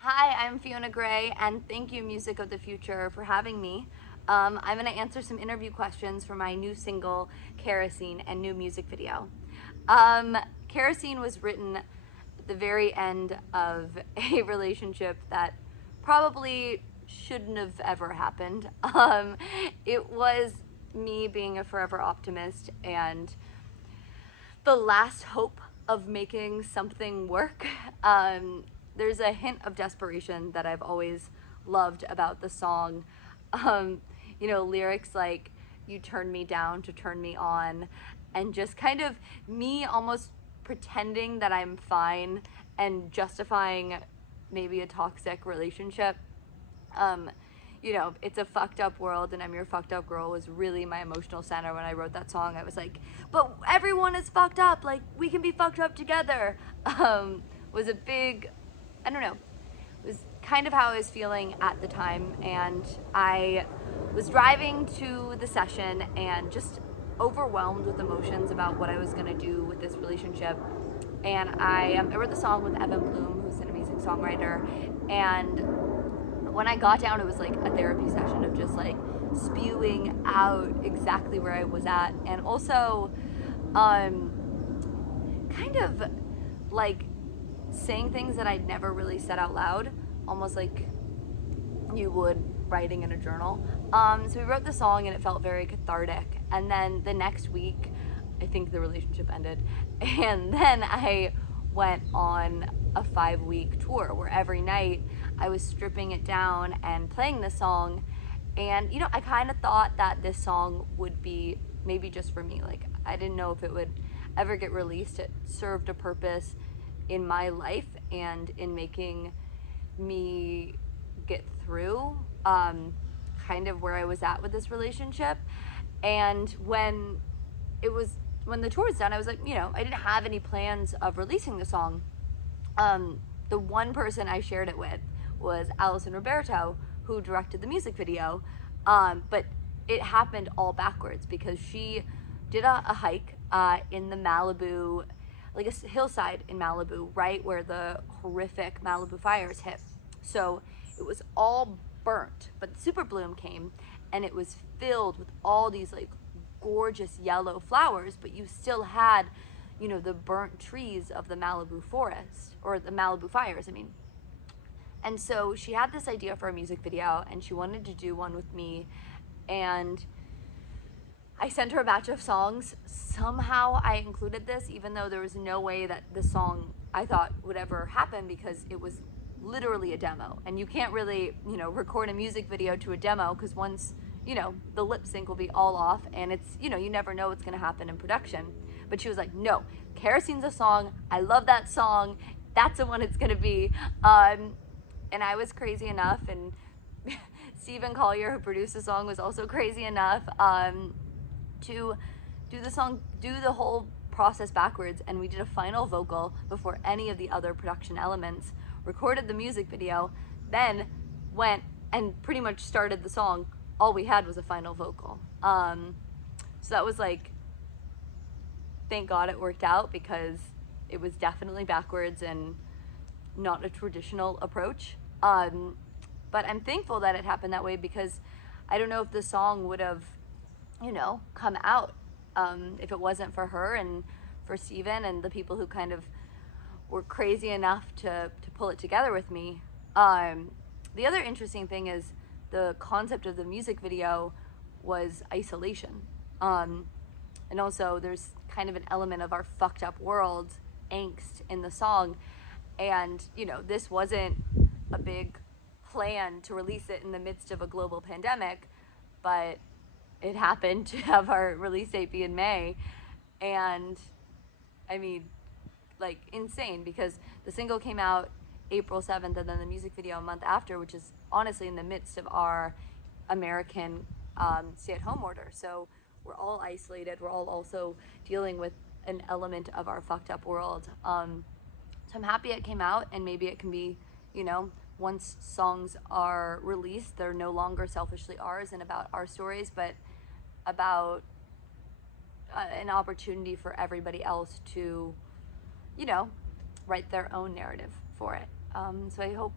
Hi, I'm Fiona Grey, and thank you, Music of the Future, for having me. I'm going to answer some interview questions for my new single, Kerosene, and new music video. Um, Kerosene was written at the very end of a relationship that probably shouldn't have ever happened. It was me being a forever optimist and the last hope of making something work. Um, there's a hint of desperation that I've always loved about the song. Um, lyrics like, you turn me down to turn me on, and just kind of me almost pretending that I'm fine and justifying maybe a toxic relationship. um, it's a fucked up world and I'm your fucked up girl was really my emotional center when I wrote that song. I was like, but everyone is fucked up, like we can be fucked up together. Was a big, I don't know, it was kind of how I was feeling at the time. And I was driving to the session and just overwhelmed with emotions about what I was going to do with this relationship. And I wrote the song with Evan Bloom, who's an amazing songwriter. And when I got down, it was like a therapy session of just like spewing out exactly where I was at, and also um, kind of like saying things that I'd never really said out loud, almost like you would writing in a journal. So we wrote the song and it felt very cathartic. And then the next week, I think the relationship ended. And then I went on a 5-week tour where every night I was stripping it down and playing the song. And, I kind of thought that this song would be maybe just for me. Like, I didn't know if it would ever get released. It served a purpose in my life and in making me get through kind of where I was at with this relationship. And it was when the tour was done, I was like, I didn't have any plans of releasing the song. The one person I shared it with was Alison Roberto, who directed the music video. But it happened all backwards because she did a hike in the Malibu, like a hillside in Malibu, right where the horrific Malibu fires hit. So it was all burnt, but Super Bloom came and it was filled with all these like gorgeous yellow flowers, but you still had, the burnt trees of the Malibu forest or the Malibu fires, I mean. And so she had this idea for a music video and she wanted to do one with me. And I sent her a batch of songs. Somehow I included this, even though there was no way that this song I thought would ever happen because it was literally a demo. And you can't really, record a music video to a demo because once, the lip sync will be all off and it's, you never know what's going to happen in production. But she was like, no, Kerosene's a song. I love that song. That's the one it's going to be. And I was crazy enough, and Stephen Collier, who produced the song, was also crazy enough to do the whole process backwards. And we did a final vocal before any of the other production elements, recorded the music video, then went and pretty much started the song. All we had was a final vocal. So that was like, thank God it worked out because it was definitely backwards and not a traditional approach. But I'm thankful that it happened that way because I don't know if the song would have, come out if it wasn't for her and for Steven and the people who kind of were crazy enough to pull it together with me. The other interesting thing is the concept of the music video was isolation. And also there's kind of an element of our fucked up world angst in the song. And, this wasn't a big plan to release it in the midst of a global pandemic, but it happened to have our release date be in May. And I mean, like insane because the single came out April 7th and then the music video a month after, which is honestly in the midst of our American stay-at-home order. So we're all isolated. We're all also dealing with an element of our fucked up world. So I'm happy it came out, and maybe it can be, once songs are released, they're no longer selfishly ours and about our stories, but about an opportunity for everybody else to, write their own narrative for it. So I hope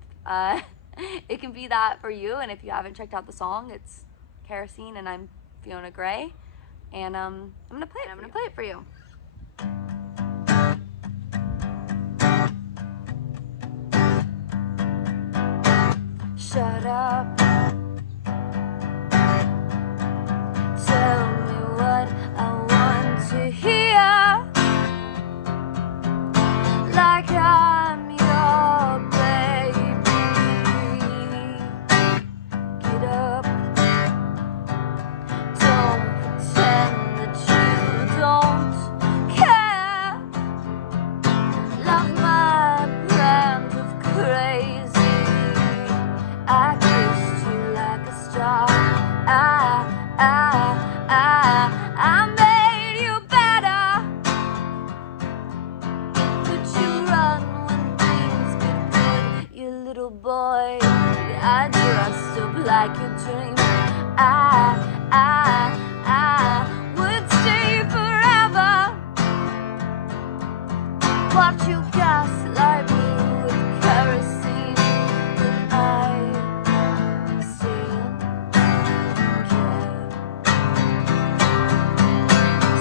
it can be that for you. And if you haven't checked out the song, it's Kerosene, and I'm Fiona Grey, and I'm gonna play it for you. Shut up. Tell me what I want to hear. Like I'm your baby. Get up. Don't pretend that you don't care. Love my brand of crazy. I kissed you like a star. I made you better. But you run when things get good. You little boy, I dressed up like your dream. I would stay forever. Watch you gaslight me with kerosene, but I still care.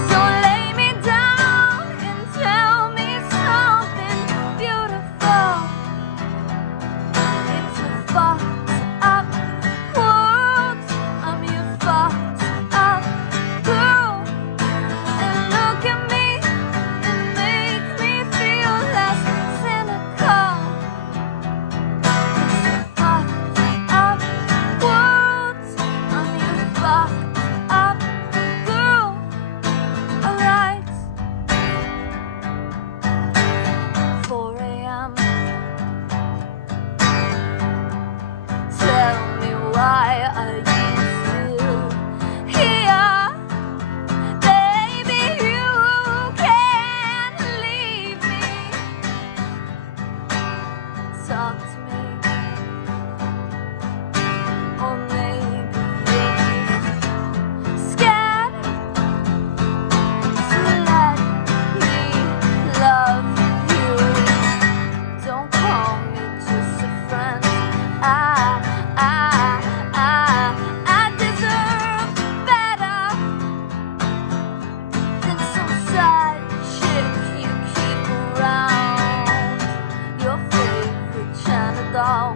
So lay me down and tell me something beautiful. It's a fucked up world. I'm your fucked up girl. And look at me and make me feel less cynical. It's a fucked up world. I'm your fucked up girl. Alright. 4 a.m. Tell me why are you still here? Baby, you can't leave me. Talk to me. Or maybe you're scared to let me love you. Don't call me just a friend. I deserve better than some side chick you keep around. Your favorite China doll.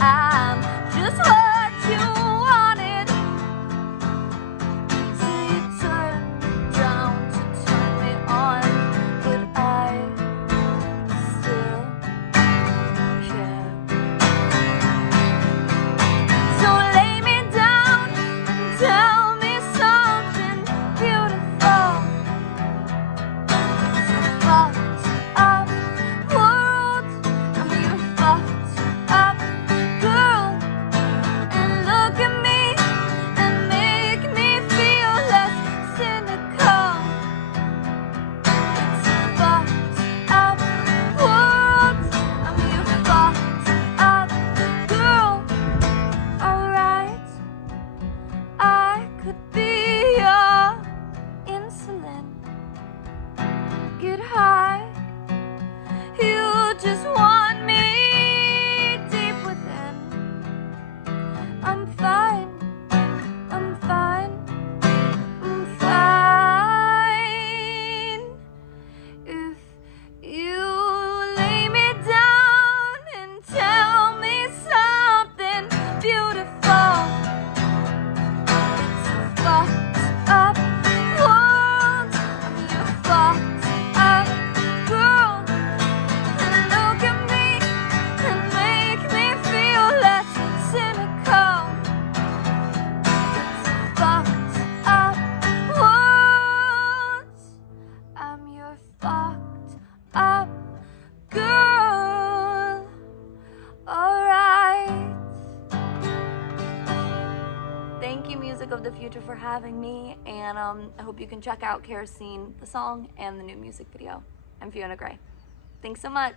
I'm just what you wanted. So you turned me down to turn me on, but I still care. So lay me down and tell me something beautiful. It's a fucked up world. I'm your fucked up girl. And look at me and make me feel less cynical. It's a fucked up world. I'm your fucked up girl. Alright, I could be your insulin. Get high. You just want me deep within. I'm fine. I'm fine. I'm fine. If you lay me down and tell me something beautiful. It's a fucked up world. I'm your fucked up girl. And look at me and make me feel less cynical. It's a fucked up world. I'm your fucked up girl. Alright. Thank you, Music of the Future, for having me, and I hope you can check out Kerosene, the song, and the new music video. I'm Fiona Grey. Thanks so much.